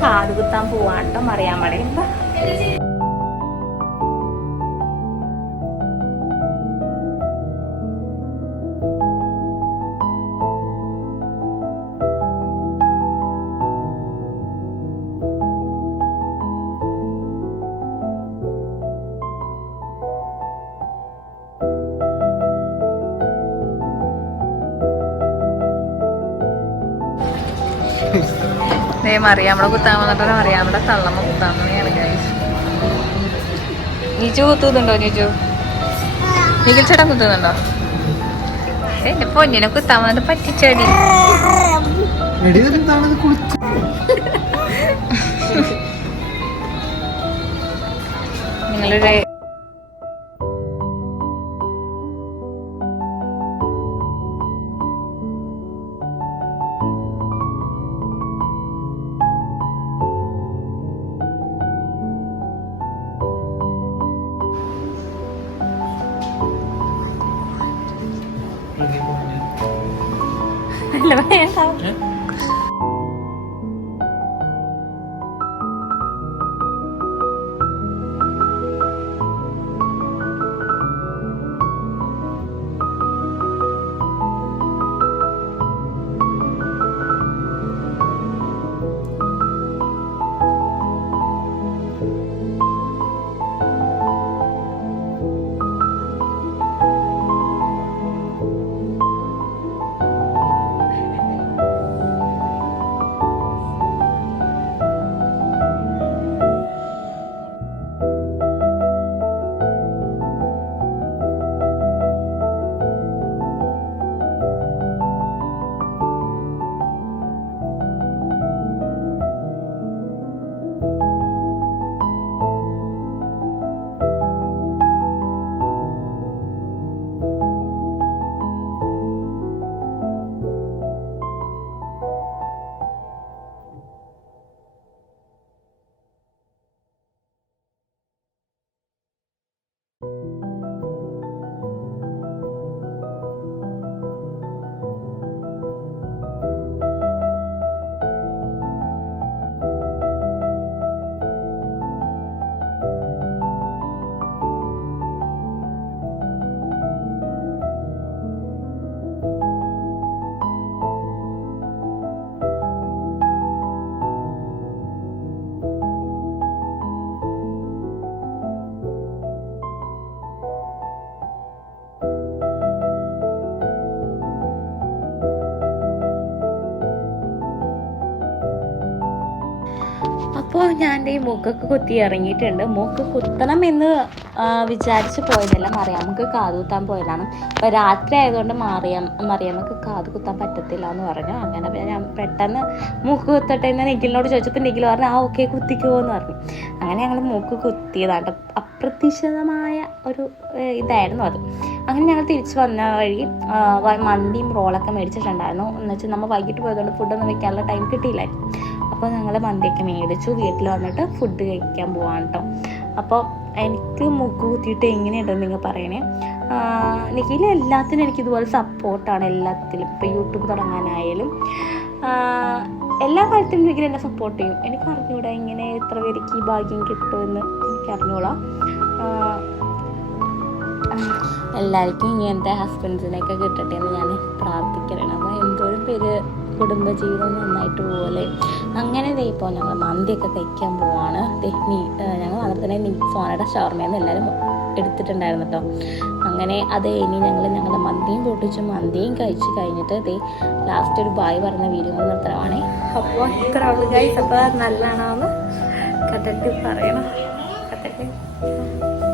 കാത് കുത്താൻ പോവാട്ടോ അറിയാൻ പാടില്ല ദേ മറിയാമ്മടെ കുത്താൻ വന്നിട്ട് മറിയാമ്മടെ തള്ളമ്മ കുത്താൻ ഗൈസ് നീച്ചു കുത്തുന്നുണ്ടോ നീച്ചു? നിഖിൽ ചേട്ടൻ കുത്തുന്നുണ്ടോ? ഏ, എന്റെ പൊന്നിനെ കുത്താൻ വന്നിട്ട് പറ്റിച്ചടി. Là mấy. അപ്പോൾ ഞാൻ ഈ മൂക്കൊക്കെ കുത്തി ഇറങ്ങിയിട്ടുണ്ട്. മൂക്ക് കുത്തണം എന്ന് വിചാരിച്ച് പോയതല്ല മറിയാമ്മക്ക് കാത് കുത്താൻ പോയതാണ്. അപ്പോൾ രാത്രി ആയതുകൊണ്ട് മാറിയാം മറിയാമ്മക്ക് കാത് കുത്താൻ പറ്റത്തില്ല എന്ന് പറഞ്ഞു. അങ്ങനെ ഞാൻ പെട്ടെന്ന് മൂക്ക് കുത്തട്ടെ എന്ന് നിഖിലിനോട് ചോദിച്ചപ്പോൾ നിഖിൽ പറഞ്ഞു ആ ഓക്കെ കുത്തിക്കോ എന്ന് പറഞ്ഞു. അങ്ങനെ ഞങ്ങൾ മൂക്ക് കുത്തിയതാണ് അപ്രതീക്ഷിതമായ ഒരു ഇതായിരുന്നു അത്. അങ്ങനെ ഞങ്ങൾ തിരിച്ചു വന്ന വഴി മന്തിയും റോളൊക്കെ മേടിച്ചിട്ടുണ്ടായിരുന്നു. എന്ന് വെച്ചാൽ നമ്മൾ വൈകിട്ട് പോയതുകൊണ്ട് ഫുഡൊന്നും വെക്കാനുള്ള ടൈം കിട്ടിയില്ലായിരുന്നു. അപ്പോൾ ഞങ്ങൾ മന്തിയൊക്കെ മേടിച്ചു വീട്ടിൽ വന്നിട്ട് ഫുഡ് കഴിക്കാൻ പോവാണ് കേട്ടോ അപ്പോൾ എനിക്ക് മുക്ക് കുത്തിയിട്ട് എങ്ങനെയുണ്ടെന്ന് നിങ്ങൾ പറയണേ? നിഖിൽ എല്ലാത്തിനും എനിക്ക് ഇതുപോലെ സപ്പോർട്ടാണ് എല്ലാത്തിലും. ഇപ്പോൾ യൂട്യൂബ് തുടങ്ങാനായാലും എല്ലാ കാര്യത്തിലും നിഖിൽ എന്നെ സപ്പോർട്ട് ചെയ്യും. എനിക്ക് അറിഞ്ഞൂടാ ഇങ്ങനെ എത്ര പേർക്ക് ഈ ഭാഗ്യം കിട്ടുമെന്ന് എനിക്ക് അറിഞ്ഞോളാം എല്ലാവർക്കും ഇങ്ങനത്തെ ഹസ്ബൻഡ്സിനെയൊക്കെ കിട്ടട്ടെ എന്ന് ഞാൻ പ്രാർത്ഥിക്കലാണ്. അപ്പോൾ എന്തോരം പേര് കുടുംബജീവിതം നന്നായിട്ട് പോലെ അങ്ങനെ ദേ ഇപ്പോൾ ഞങ്ങൾ മന്തിയൊക്കെ കഴിക്കാൻ പോവാണ്. ഞങ്ങൾ അങ്ങനെ തന്നെ സോനയുടെ ഷവർമയെന്ന് എല്ലാവരും എടുത്തിട്ടുണ്ടായിരുന്നു കേട്ടോ അങ്ങനെ അത് ഇനി ഞങ്ങൾ ഞങ്ങളുടെ മന്തിയും പൊട്ടിച്ചു മന്തിയും കഴിച്ച് കഴിഞ്ഞിട്ട് ദേ ലാസ്റ്റ് ഒരു ബായ് പറഞ്ഞ വീഡിയോ നിർത്തണമാണേ. അപ്പോൾ ഇത്ര ആളുകൾ അപ്പോൾ നല്ലതാണോ എന്ന് കഥയ്ക്ക് പറയണം. കഥയ്ക്ക്